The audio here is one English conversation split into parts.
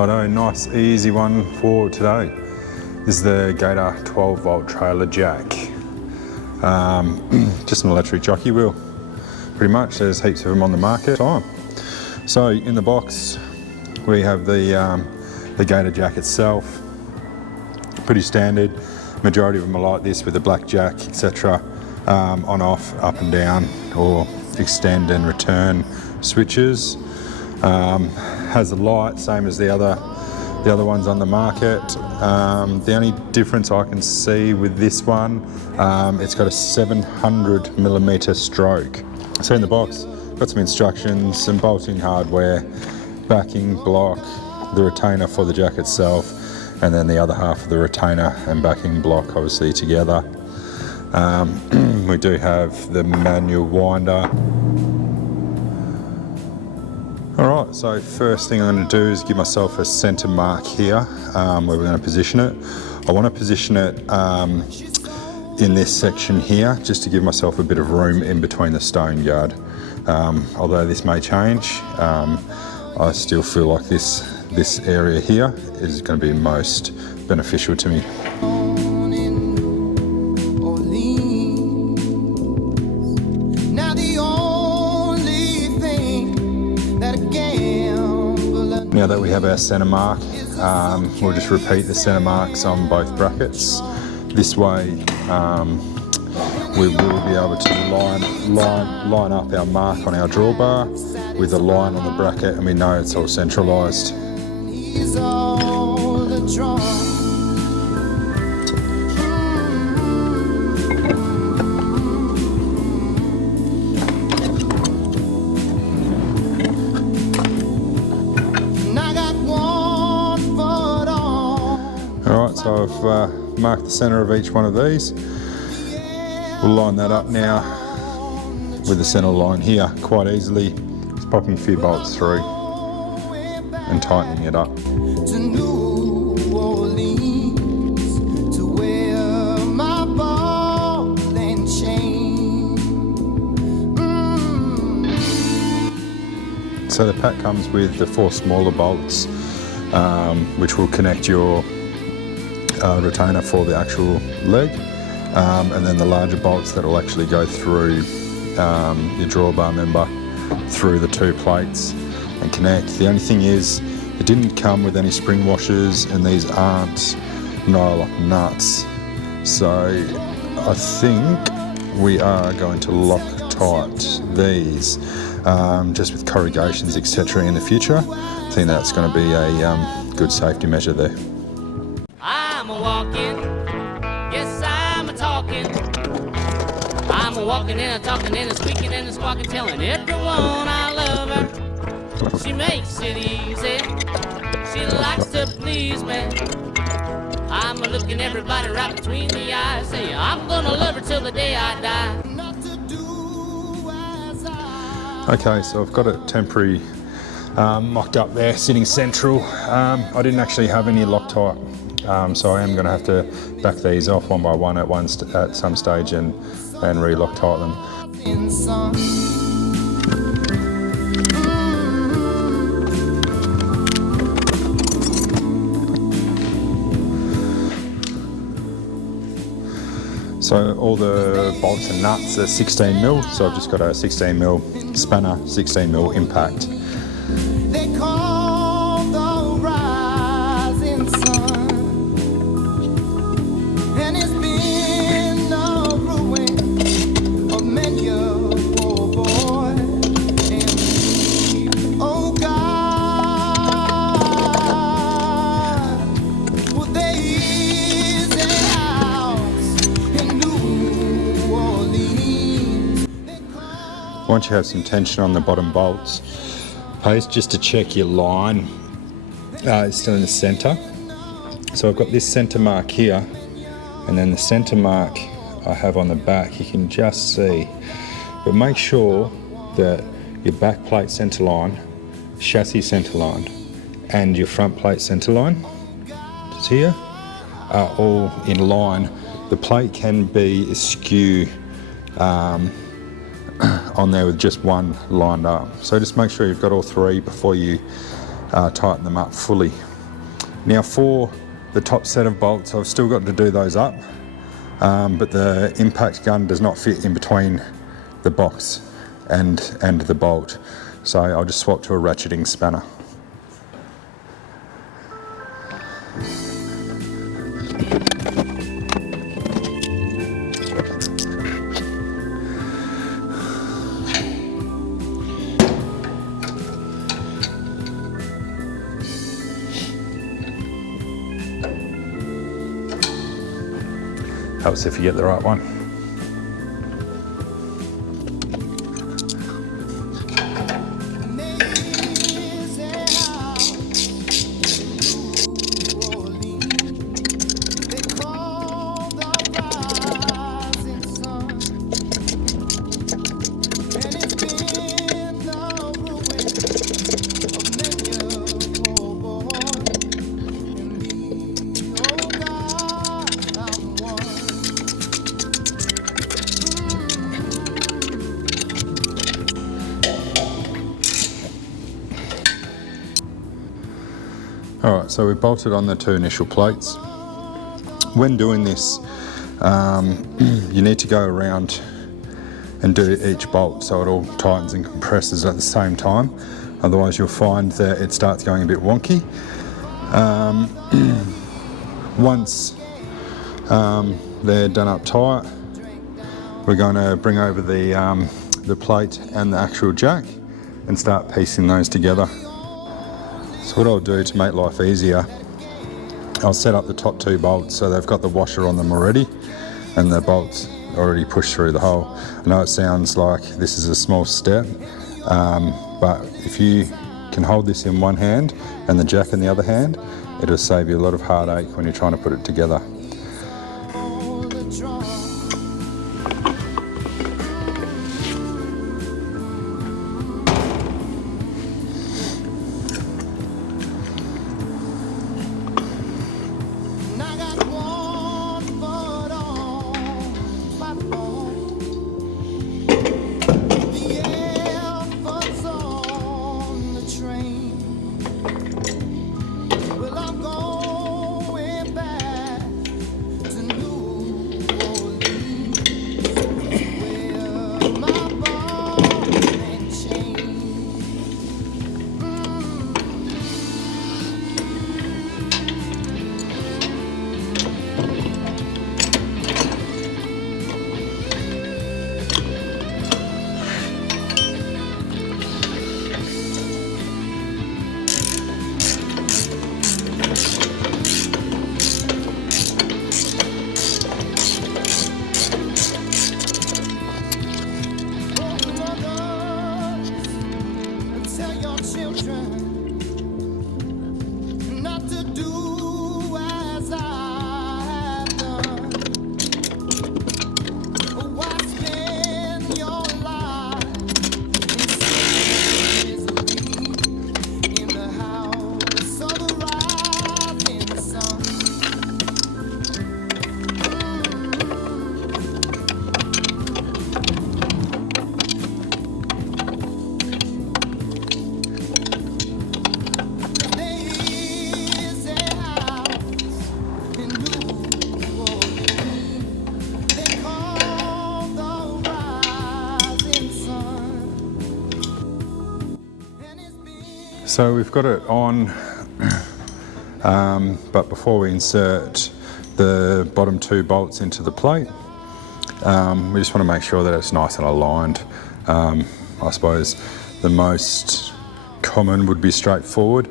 Righto, nice easy one for today. This is the Gator 12 volt trailer jack. Just an electric jockey wheel, pretty much. There's heaps of them on the market. So in the box, we have the Gator jack itself. Pretty standard. Majority of them are like this with the black jack, etc. On, off, up and down, or extend and return switches. Has a light, same as the other ones on the market. The only difference I can see with this one, it's got a 700mm stroke. So in the box, got some instructions, some bolting hardware, backing block, the retainer for the jack itself, and then the other half of the retainer and backing block obviously together. We do have the manual winder. Alright, so first thing I'm going to do is give myself a centre mark here where we're going to position it. I want to position it in this section here just to give myself a bit of room in between the stone guard. Although this may change, I still feel like this area here is going to be most beneficial to me. Now that we have our centre mark, we'll just repeat the centre marks on both brackets. This way we will be able to line up our mark on our drawbar with a line on the bracket, and we know it's all centralised. Alright, so I've marked the centre of each one of these. We'll line that up now with the centre line here quite easily. Just popping a few bolts through and tightening it up. So the pack comes with the 4 smaller bolts, which will connect your retainer for the actual leg, and then the larger bolts that will actually go through your drawbar member through the 2 plates and connect. The only thing is, it didn't come with any spring washers, and these aren't nylock nuts, so I think we are going to Loctite these just with corrugations etc. in the future. I think that's going to be a good safety measure there. I'm a walking, yes I'm a talking. I'm a walking and a talking and a squeaking and a squawking, telling everyone I love her. She makes it easy, she likes to please me. I'm a looking everybody right between the eyes, saying I'm gonna love her till the day I die. Okay, so I've got it temporary mocked up there, sitting central. I didn't actually have any Loctite, so I am going to have to back these off one by one at some stage and re-Loctite them. So all the bolts and nuts are 16mm, so I've just got a 16mm spanner, 16mm impact. They call the rising sun, and it's been the ruin of many a poor boy and me. Oh God, well there is a house in New Orleans. Once you have some tension on the bottom bolts, paste just to check your line is still in the centre. So I've got this centre mark here, and then the centre mark I have on the back, you can just see. But make sure that your back plate centre line, chassis centre line, and your front plate centre line, just here, are all in line. The plate can be askew on there with just one lined up. So just make sure you've got all 3 before you tighten them up fully. Now for the top set of bolts, I've still got to do those up, but the impact gun does not fit in between the box and the bolt. So I'll just swap to a ratcheting spanner. Helps if you get the right one. Alright, so we bolted on the 2 initial plates. When doing this, you need to go around and do each bolt so it all tightens and compresses at the same time. Otherwise you'll find that it starts going a bit wonky. Once they're done up tight, we're going to bring over the plate and the actual jack and start piecing those together. So what I'll do to make life easier, I'll set up the top 2 bolts so they've got the washer on them already and the bolts already pushed through the hole. I know it sounds like this is a small step, but if you can hold this in one hand and the jack in the other hand, it'll save you a lot of heartache when you're trying to put it together. So we've got it on, but before we insert the bottom 2 bolts into the plate, we just want to make sure that it's nice and aligned. I suppose the most common would be straightforward,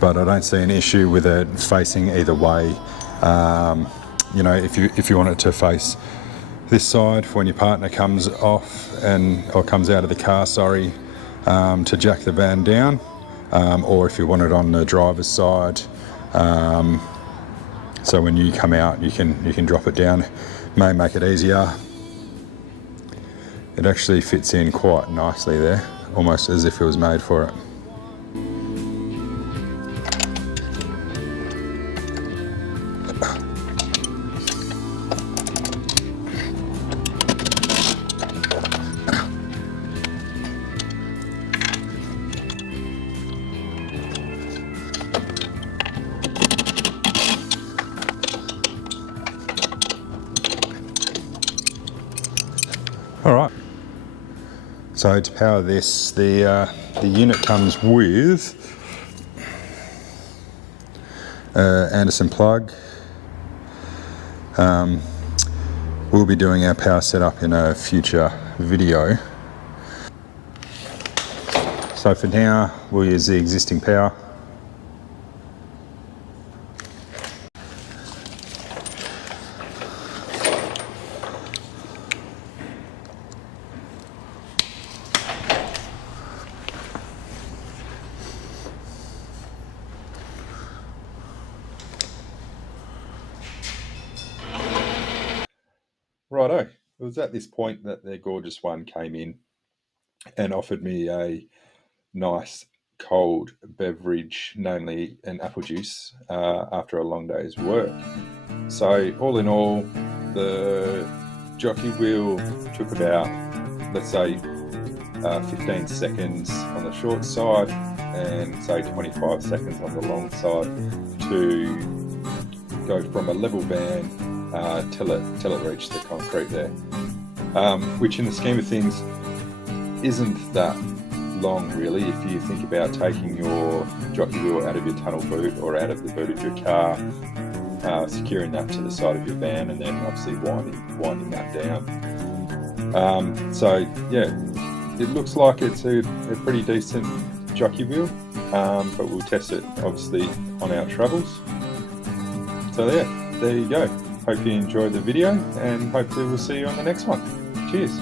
but I don't see an issue with it facing either way. You know, if you want it to face this side when your partner comes off or comes out of the car, sorry, to jack the van down, or if you want it on the driver's side, so when you come out you can drop it down. May make it easier. It actually fits in quite nicely there, almost as if it was made for it. All right. So to power this, the unit comes with Anderson plug. We'll be doing our power setup in a future video. So for now, we'll use the existing power. Righto, it was at this point that their gorgeous one came in and offered me a nice cold beverage, namely an apple juice, after a long day's work. So all in all, the jockey wheel took about, let's say, 15 seconds on the short side and say 25 seconds on the long side to go from a level van till it reached the concrete there, which in the scheme of things isn't that long really if you think about taking your jockey wheel out of your tunnel boot or out of the boot of your car, securing that to the side of your van and then obviously winding that down. So yeah, it looks like it's a pretty decent jockey wheel, but we'll test it obviously on our travels. So yeah, there you go. Hope you enjoyed the video and hopefully we'll see you on the next one. Cheers.